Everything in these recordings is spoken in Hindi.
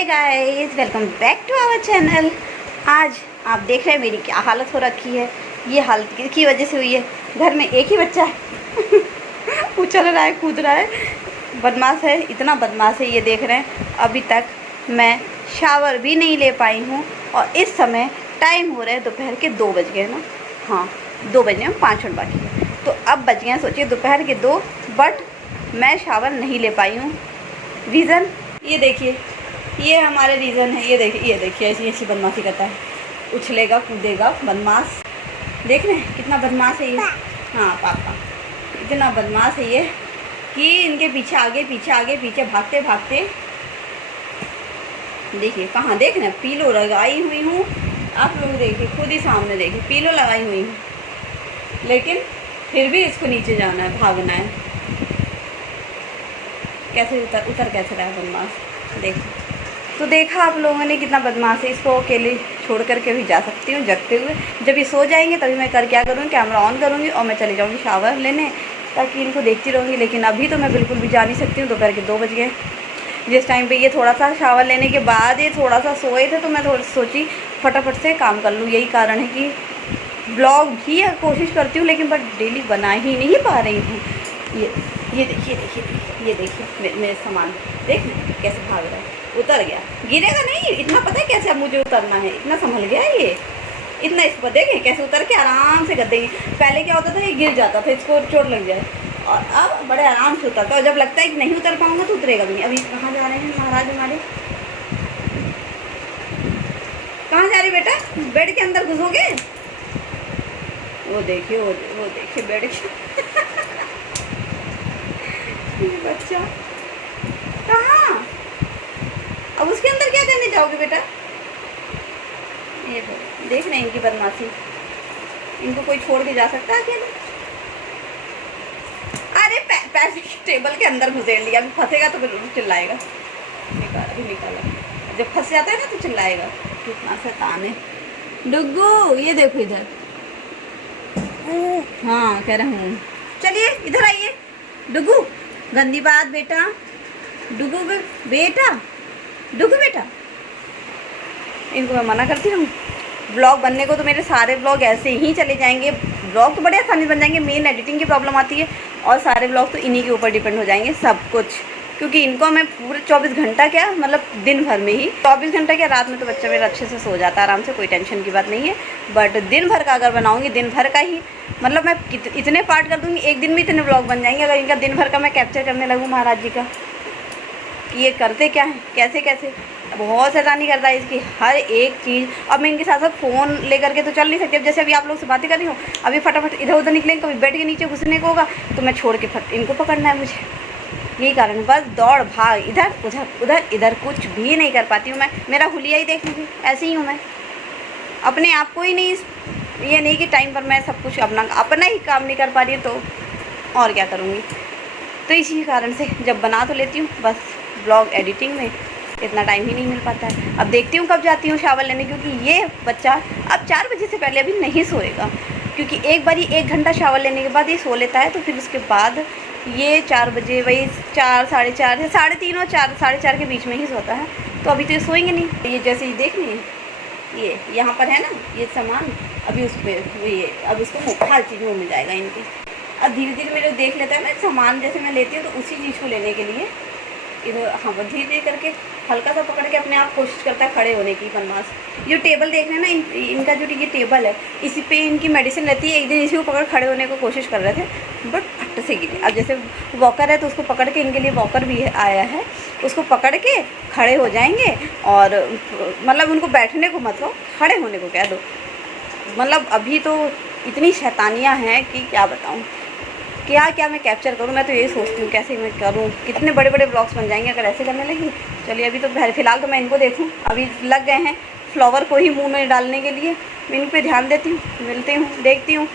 Hi guys, welcome back to our channel. आज आप देख रहे हैं मेरी क्या हालत हो रखी है। ये हालत किसकी वजह से हुई है? घर में एक ही बच्चा है उछल रहा है, कूद रहा है, बदमाश है, इतना बदमाश है। ये देख रहे हैं, अभी तक मैं शावर भी नहीं ले पाई हूँ। और इस समय टाइम हो रहा है दोपहर के 2 बज गए ना। हाँ, 2 बजने में 5 मिनट बाकी है। तो अब बज गए, सोचिए दोपहर के 2, बट मैं शावर नहीं ले पाई हूँ। रीज़न ये देखिए, ये हमारे रीज़न है। ये देखिए ऐसी ऐसी बदमाशी करता है, उछलेगा कूदेगा, बदमाश। देख रहे हैं कितना बदमाश है ये। हाँ पापा, इतना बदमाश है ये कि इनके पीछे आगे पीछे भागते भागते देखिए कहाँ। देख रहे हैं, पीलो लगाई हुई हूँ, आप लोग देखिए, खुद ही सामने देखिए, पीलो लगाई हुई हूँ, लेकिन फिर भी इसको नीचे जाना है, भागना है। कैसे उतर कैसे रहा है बदमाश, देख। तो देखा आप लोगों ने कितना बदमाश है। इसको अकेले छोड़ करके भी जा सकती हूँ जगते हुए। जब ये सो जाएंगे तभी मैं क्या करूँगी, कैमरा ऑन करूँगी और मैं चली जाऊँगी शावर लेने, ताकि इनको देखती रहूँगी। लेकिन अभी तो मैं बिल्कुल भी जा नहीं सकती हूँ, दोपहर के 2 बज गए। जिस टाइम पे ये थोड़ा सा शावर लेने के बाद ये थोड़ा सा सोए थे, तो मैं सोची फटाफट से काम कर लूँ। यही कारण है कि ब्लॉग भी कोशिश करती हूँ, लेकिन बट डेली बना ही नहीं पा रही हूँ। ये देखिए मेरे सामान देख कैसे भाग रहा है। उतर गया, गिरेगा नहीं, इतना पता है कैसे अब मुझे उतरना है, इतना संभल गया ये। इतना इसको देखें कैसे उतर के आराम से कर देंगे। पहले क्या होता था, ये गिर जाता था, इसको चोट लग जाए, और अब बड़े आराम से उतरता है। और जब लगता है कि नहीं उतर पाऊंगा तो उतरेगा भी नहीं। अभी कहाँ जा रहे हैं महाराज हमारे? कहाँ जा रहे बेटा? बेड के अंदर घुसोगे? वो देखिए वो देखिए बेड के बच्चा कहाँ? अब उसके अंदर क्या करने जाओगे बेटा? ये देख रहे हैं इनकी बदमाशी। इनको कोई छोड़ के जा सकता है अकेले? अरे पैसे टेबल के अंदर घुसेड़ लिया। अभी फंसेगा तो फिर चिल्लाएगा। निकाला। जब फंस जाता है ना तो चिल्लाएगा। कितना शैतान है डुग्गू। ये देखो इधर। हाँ कह रहा हूँ, चलिए इधर आइए डुग्गू। गंदी बात बेटा। डुग्गू बेटा, डुग्गू बेटा। इनको मैं मना करती रहूँ। ब्लॉग बनने को तो मेरे सारे ब्लॉग ऐसे ही चले जाएंगे। ब्लॉग तो बड़े आसानी बन जाएंगे, मेन एडिटिंग की प्रॉब्लम आती है, और सारे ब्लॉग तो इन्हीं के ऊपर डिपेंड हो जाएंगे सब कुछ। क्योंकि इनको मैं पूरे 24 घंटा क्या, मतलब दिन भर में ही 24 घंटा क्या, रात में तो बच्चा मेरा अच्छे से सो जाता है आराम से, कोई टेंशन की बात नहीं है। बट दिन भर का अगर बनाऊँगी, दिन भर का ही, मतलब मैं इतने पार्ट कर दूँगी, एक दिन में इतने ब्लॉग बन जाएंगे अगर इनका दिन भर का मैं कैप्चर करने लगूँ महाराज जी का, कि ये करते क्या है, कैसे कैसे। बहुत शैतानी करता है इसकी हर एक चीज़। अब मैं इनके साथ साथ फ़ोन लेकर के तो चल नहीं सकती। अब जैसे अभी आप लोग से बातें कर रही हूँ, अभी फटाफट इधर उधर निकलेंगे, कभी बेड के नीचे घुसने को होगा तो मैं छोड़ के इनको पकड़ना है मुझे। यही कारण, बस दौड़ भाग, इधर उधर इधर, कुछ भी नहीं कर पाती हूँ मैं। मेरा हुलिया ही देख लीजिए, ऐसे ही हूँ मैं। अपने आप को ही नहीं, ये नहीं कि टाइम पर मैं सब कुछ अपना ही काम नहीं कर पा रही, तो और क्या करूँगी। तो इसी कारण से जब बना तो लेती हूँ, बस ब्लॉग एडिटिंग में इतना टाइम ही नहीं मिल पाता है। अब देखती हूँ कब जाती हूँ शावर लेने, क्योंकि ये बच्चा अब 4 बजे से पहले अभी नहीं सोएगा। क्योंकि एक बार 1 घंटा शावर लेने के बाद ये सो लेता है, तो फिर उसके बाद ये 4 बजे, वही 4, साढ़े 4 या 3:30 और 4, साढ़े 4 के बीच में ही सोता है। तो अभी तो ये सोएंगे नहीं। ये जैसे ही देख नहीं, ये यहाँ पर है ना ये सामान, अभी उस पर ये, अब उसको हर चीज़ में मिल जाएगा इनकी। अब धीरे धीरे मेरे देख लेता है ना सामान, जैसे मैं लेती हूँ तो उसी चीज़ को लेने के लिए इधर, हाँ, धीरे धीरे करके हल्का सा पकड़ के अपने आप कोशिश करता है खड़े होने की। बदमाश। ये टेबल देख रहे हैं ना, इनका जो ये टेबल है, इसी पे इनकी मेडिसिन रहती है। एक दिन इसी को पकड़ खड़े होने को कोशिश कर रहे थे, बट फट से गिरे। अब जैसे वॉकर है तो उसको पकड़ के, इनके लिए वॉकर भी आया है, उसको पकड़ के खड़े हो जाएंगे। और मतलब उनको बैठने को मत लो, खड़े होने को कह दो। मतलब अभी तो इतनी शैतानियाँ हैं कि क्या बताऊँ, क्या मैं कैप्चर करूँ। मैं तो यही सोचती हूँ कैसे मैं करूँ, कितने बड़े बड़े ब्लॉग्स बन जाएंगे अगर ऐसे करने लगी। चलिए अभी तो फ़िलहाल तो मैं इनको देखूँ। अभी लग गए हैं फ्लावर को ही मुंह में डालने के लिए। मैं इन पे ध्यान देती हूँ, मिलती हूँ, देखती हूँ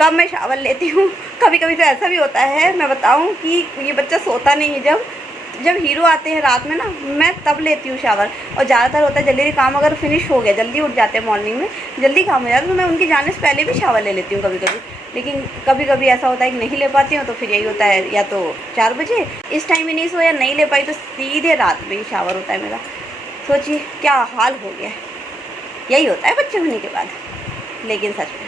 कब मैं शावर लेती हूँ। कभी कभी तो ऐसा भी होता है, मैं बताऊँ कि ये बच्चा सोता नहीं है, जब हीरो आते हैं रात में ना, मैं तब लेती हूँ शावर। और ज़्यादातर होता है जल्दी काम अगर फिनिश हो गया, जल्दी उठ जाते हैं, मॉर्निंग में जल्दी काम हो जाता है, तो मैं उनके जाने से पहले भी शावर ले लेती हूँ कभी कभी। लेकिन कभी कभी ऐसा होता है कि नहीं ले पाती हूँ, तो फिर यही होता है, या तो 4 बजे इस टाइम में नहीं सोया, नहीं ले पाई तो सीधे रात में ही शावर होता है मेरा। सोचिए क्या हाल हो गया। यही होता है बच्चे होने के बाद। लेकिन सच में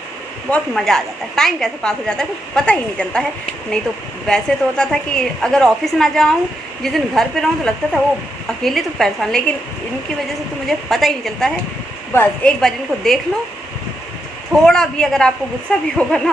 बहुत मज़ा आ जाता है, टाइम कैसे पास हो जाता है कुछ पता ही नहीं चलता है। नहीं तो वैसे तो होता था कि अगर ऑफिस ना जाऊँ, जिस दिन घर पे रहूँ तो लगता था वो अकेले तो परेशान, लेकिन इनकी वजह से तो मुझे पता ही नहीं चलता है। बस एक बार इनको देख लो, थोड़ा भी अगर आपको गुस्सा भी होगा ना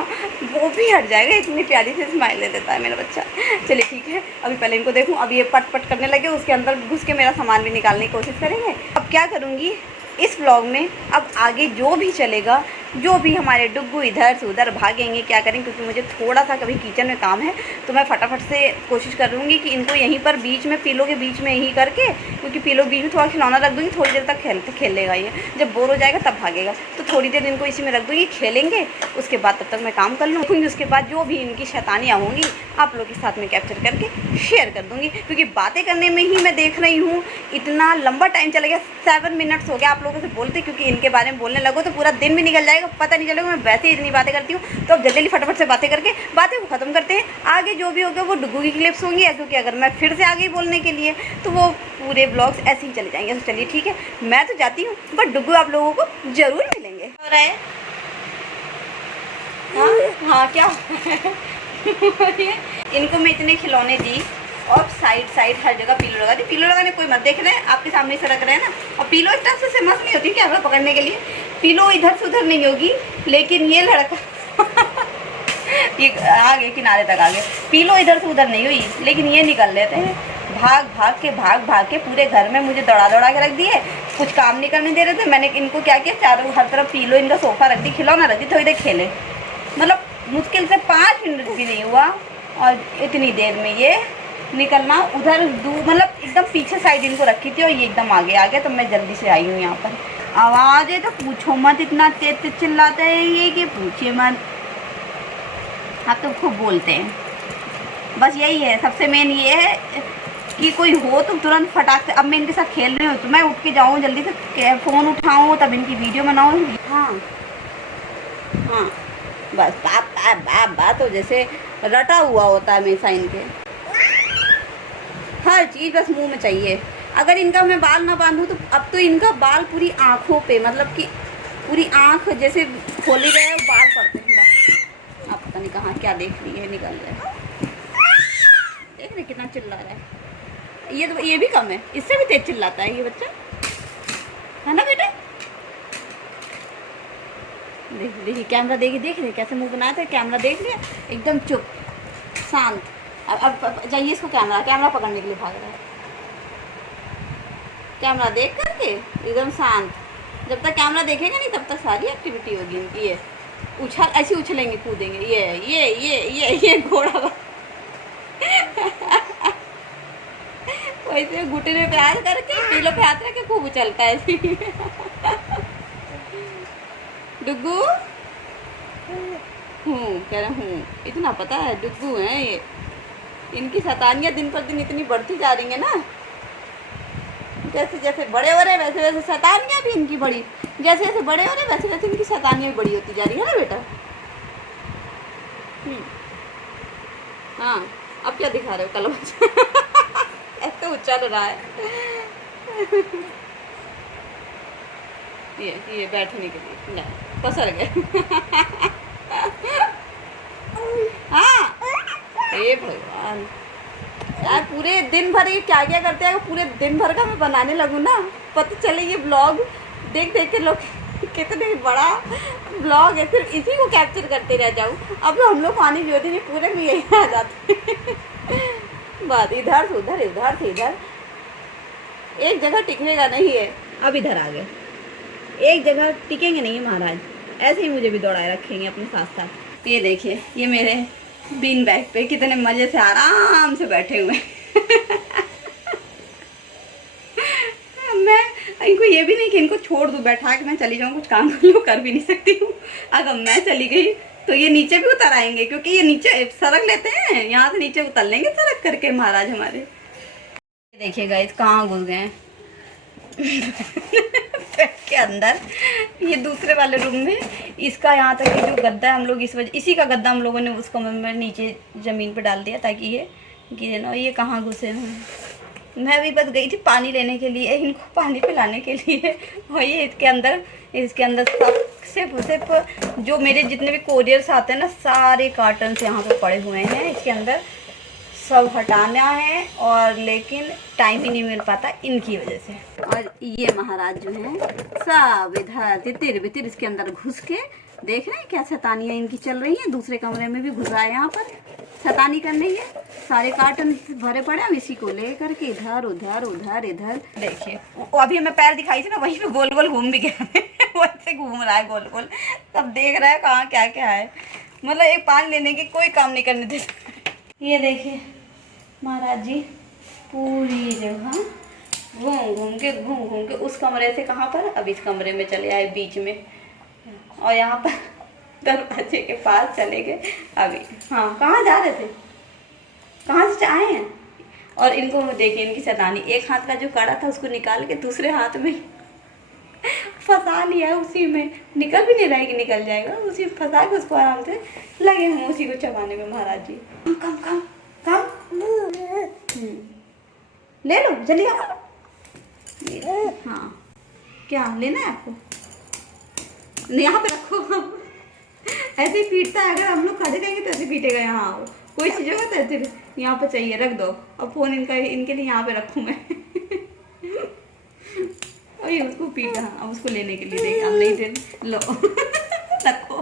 वो भी हट जाएगा। इतनी प्यारी से स्माइल दे देता है मेरा बच्चा। चलिए ठीक है, अभी पहले इनको देखूं। अब ये पट पट करने लगे, उसके अंदर घुस के मेरा सामान भी निकालने की कोशिश करेंगे। अब क्या करूँगी इस व्लॉग में, अब आगे जो भी चलेगा, जो भी हमारे डुग्गू इधर से उधर भागेंगे क्या करेंगे, क्योंकि मुझे थोड़ा सा कभी किचन में काम है तो मैं फटाफट से कोशिश करूँगी कि इनको यहीं पर बीच में पीलो के बीच में यहीं करके, क्योंकि पीलो बीच में थोड़ा खिलौना रख दूँगी, थोड़ी देर तक खेलेगा ये, जब बोर हो जाएगा तब भागेगा। तो थोड़ी देर इनको इसी में रख दूँगी, खेलेंगे, उसके बाद तब तक मैं काम कर लूँगी। उसके बाद जो भी इनकी शैतानियाँ होंगी आप लोग के साथ में कैप्चर करके शेयर कर दूँगी, क्योंकि बातें करने में ही मैं देख रही हूँ इतना लंबा टाइम चला गया। 7 मिनट्स हो गया आप लोगों से बोलते, क्योंकि इनके बारे में बोलने लगो तो पूरा दिन भी निकल जाएगा, पता नहीं चलेगा। मैं वैसे ही इतनी बातें करती हूँ, तो अब जल्दी फटाफट से बातें करके बातें को ख़त्म करते हैं। आगे जो भी होगा वो डुग्गू की क्लिप्स होंगी, क्योंकि अगर मैं फिर से आगे बोलने के लिए तो वो पूरे ब्लॉग्स ऐसे ही चले जाएंगे। तो चलिए ठीक है, मैं तो जाती हूँ, बट डुग्गू आप लोगों को ज़रूर मिलेंगे। हो रहा है हाँ क्या इनको मैं इतने खिलौने दी और साइड हर जगह पीलो लगा दी। पीलो लगाने कोई मत देख रहे हैं, आपके सामने से रख रहे हैं ना। और पीलो इस तरह से मस्त नहीं होती कैमरा पकड़ने के लिए, पीलो इधर से उधर नहीं होगी। लेकिन ये लड़का ये आ गए किनारे तक आ गए, पीलो इधर से उधर नहीं हुई, लेकिन ये निकल लेते हैं भाग भाग के पूरे घर में मुझे दौड़ा के रख दिए। कुछ काम नहीं करने दे रहे थे। मैंने इनको क्या किया, चारों हर तरफ पीलो इनका सोफा रख दी, खिलौना रख दी, थोड़ी देर खेले। मतलब मुश्किल से 5 मिनट भी नहीं हुआ और इतनी देर में ये निकलना उधर दूर, मतलब एकदम पीछे साइड इनको रखी थी और ये एकदम आगे आ गया। तो मैं जल्दी से आई हूँ यहाँ पर। आवाज़ें तो पूछो मत, इतना तेज चिल्लाते हैं ये कि पूछिए मत। आप तो खूब बोलते हैं। बस यही है, सबसे मेन ये है कि कोई हो तो तुरंत फटाक से। अब मैं इनके साथ खेल रही हूँ तो मैं उठ के जाऊँ जल्दी से, फ़ोन उठाऊँ तब इनकी वीडियो बनाऊँ। हाँ हाँ बस बात तो जैसे रटा हुआ होता है हमेशा इनके, हर चीज़ बस मुंह में चाहिए। अगर इनका मैं बाल ना बांधूँ तो अब तो इनका बाल पूरी आँखों पे, मतलब कि पूरी आँख जैसे खोली गए बाल पड़ते हैं। आप पता नहीं कहाँ क्या देख रही है, निकल रहे। देख रहे कितना चिल्ला रहा है ये, तो ये भी कम है, इससे भी तेज चिल्लाता है ये बच्चा, है ना बेटा। देखिए कैमरा देख रहे कैसे मुंह बनाया था, कैमरा देख लिया एकदम चुप शांत। अब जाइए इसको कैमरा पकड़ने के लिए भाग रहा है। कैमरा देख करके एकदम शांत। जब तक कैमरा देखेगा नहीं तब तक सारी एक्टिविटी होगी इनकी। ये ऐसे उछलेंगे कूदेंगे, ये घोड़ा वैसे घुटने पे हाथ करके पीलो पे हाथ रख के खूब उछलता है डुग्गू कह रहा हूँ, इतना पता है डुग्गू है ये। इनकी शैतानियाँ दिन पर दिन इतनी बढ़ती जा रही है ना, जैसे जैसे बड़े हो रहे वैसे वैसे शैतानियाँ भी इनकी बड़ी, जैसे जैसे बड़े हो रहे वैसे वैसे इनकी शैतानियाँ भी बड़ी होती जा रही है ना बेटा। हाँ अब क्या दिखा रहे हो कल ऐसे उछल रहा है ये बैठने के लिए पसर गए हाँ हे भगवान यार, पूरे दिन भर ये क्या क्या करते हैं। पूरे दिन भर का मैं बनाने लगूँ ना, पता चले ये ब्लॉग देख के लोग कितने बड़ा ब्लॉग है, फिर इसी को कैप्चर करते रह जाऊँ। अब हम लोग पानी भी होती नहीं, पूरे में यही आ जाते बात इधर से उधर एक जगह टिकने नहीं है। अब इधर आ गए, एक जगह टिकेंगे नहीं महाराज, ऐसे ही मुझे भी दौड़ाए रखेंगे अपने साथ साथ। ये देखिए ये मेरे बीन बैग पे कितने मज़े से आराम से बैठे हुए मैं इनको ये भी नहीं कि इनको छोड़ दूँ बैठा के मैं चली जाऊँ, कुछ काम कर भी नहीं सकती हूँ। अगर मैं चली गई तो ये नीचे भी उतर आएंगे, क्योंकि ये नीचे सड़क लेते हैं, यहाँ से नीचे उतर लेंगे सड़क करके महाराज हमारे। देखिए गाइस कहाँ घुस गए के अंदर, ये दूसरे वाले रूम में। इसका यहाँ तक जो गद्दा है हम लोग इसी का गद्दा हम लोगों ने उस कमरे में नीचे ज़मीन पर डाल दिया ताकि ये गिरे ना। ये कहाँ घुसे हैं, मैं भी बस गई थी पानी लेने के लिए, इनको पानी पिलाने के लिए। और ये इसके अंदर सब सिर्फ जो मेरे जितने भी कोरियर्स आते हैं ना, सारे कार्टन्स यहाँ पे पड़े हुए हैं इसके अंदर, सब हटाना है। और लेकिन टाइम ही नहीं मिल पाता इनकी वजह से। और ये महाराज जो हैं सब इधर तितिर बितिर इसके अंदर घुस के देख रहे हैं क्या शैतानियाँ इनकी चल रही हैं। दूसरे कमरे में भी घुसा है, यहाँ पर शैतानी करने है। सारे कार्टन भरे पड़े हैं, इसी को ले करके इधर उधर उधर इधर। देखिए वो अभी मैं पैर दिखाई थी ना, वहीं पे गोल गोल घूम भी गया। वैसे घूम रहा है गोल गोल, सब देख रहा है कहाँ क्या क्या है। मतलब एक पानी लेने की कोई काम नहीं करने देता। ये देखिए महाराज जी पूरी जगह घूम घूम के उस कमरे से कहाँ पर, अब इस कमरे में चले आए बीच में। और यहाँ पर दरवाजे के पास चले गए अभी। हाँ कहाँ जा रहे थे, कहाँ से आए हैं। और इनको देखिए इनकी शैतानी, एक हाथ का जो कड़ा था उसको निकाल के दूसरे हाथ में फंसा लिया, उसी में निकल भी नहीं रहा है कि निकल जाएगा, उसी फंसा के उसको आराम से लगे हैं उसी को चबाने में। महाराज जी कम कम कम ले लो जल्दी आओ। हाँ क्या लेना है आपको, यहाँ पे रखो। ऐसे ही पीटता है, अगर हम लोग खड़े रहेंगे तो ऐसे पीटेगा। यहाँ कोई चीज़ होगा तो ऐसे यहाँ पे चाहिए, रख दो। अब फ़ोन इनके लिए यहाँ पे रखूँ मैं। अभी उसको पीटा, अब उसको लेने के लिए देख, अब नहीं दे लो। रखो।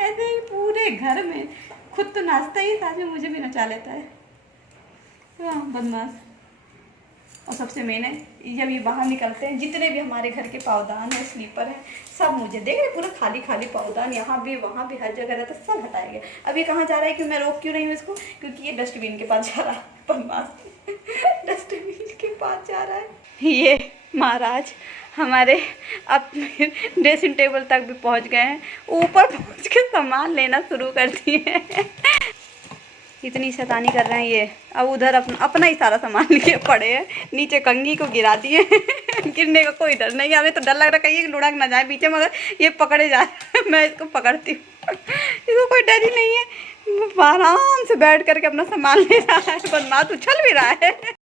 ऐसे ही पूरे घर में, खुद तो नाचता ही, साथ में मुझे भी नचा लेता है। हाँ बदमाश। और सबसे मेन है जब ये बाहर निकलते हैं, जितने भी हमारे घर के पावदान है, स्लीपर है, सब मुझे देख रहे पूरा खाली खाली पावदान, यहाँ भी वहाँ भी हर जगह रहता, सब हटाया गया। अब ये कहाँ जा रहा है, कि मैं रोक क्यों रही हूँ इसको, क्योंकि ये डस्टबिन के पास जा रहा है। बदमाश डस्टबिन के पास जा रहा है। ये महाराज हमारे अपने ड्रेसिंग टेबल तक भी पहुँच गए हैं, ऊपर पहुँच के सामान लेना शुरू कर दिए हैं। इतनी शैतानी कर रहे हैं ये। अब उधर अपना ही सारा सामान लिए पड़े हैं, नीचे कंघी को गिरा दिए। गिरने का कोई डर नहीं है, हमें तो डर लग रहा है कहीं लुढ़क ना जाए पीछे, मगर ये पकड़े जाए। मैं इसको पकड़ती हूँ, इसको कोई डर ही नहीं है। आराम से बैठ करके अपना सामान ले रहा है, बदमाश उछल भी रहा है।